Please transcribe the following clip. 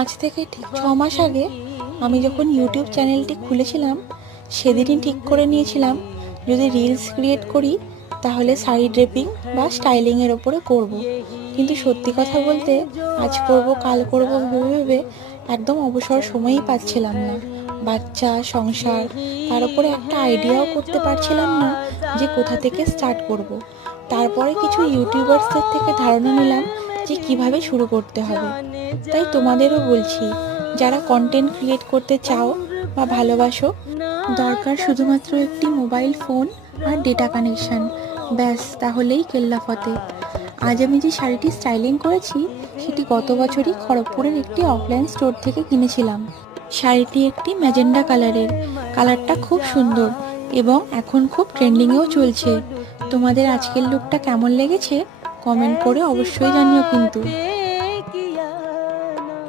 আজ থেকে ঠিক 6 মাস আগে আমি যখন ইউটিউব চ্যানেলটি খুলেছিলাম, সেদিনই ঠিক করে নিয়েছিলাম যদি রিলস ক্রিয়েট করি তাহলে শাড়ি ড্রেপিং বা স্টাইলিংয়ের ওপরে করব। কিন্তু সত্যি কথা বলতে আজ করব কাল করব ভেবে ভেবে একদম অবসর সময়ই পাচ্ছিলাম না। বাচ্চা, সংসার, তার উপরে একটা আইডিয়াও করতে পারছিলাম না যে কোথা থেকে স্টার্ট করব। তারপরে কিছু ইউটিউবার্সদের থেকে ধারণা নিলাম যে কিভাবে শুরু করতে হবে। তাই তোমাদেরও বলছি, যারা কন্টেন্ট ক্রিয়েট করতে চাও বা ভালোবাসো, দরকার শুধুমাত্র একটি মোবাইল ফোন আর ডেটা কানেকশন, ব্যাস তাহলেই কেল্লা ফতে। আজ আমি যে শাড়িটি স্টাইলিং করেছি সেটি গত বছরই খড়গপুরের একটি অফলাইন স্টোর থেকে কিনেছিলাম। শাড়িটি একটি ম্যাজেন্ডা কালারের, কালারটা খুব সুন্দর এবং এখন খুব ট্রেন্ডিংয়েও চলছে। তোমাদের আজকের লুকটা কেমন লেগেছে কমেন্ট করে অবশ্যই জানিও কিন্তু।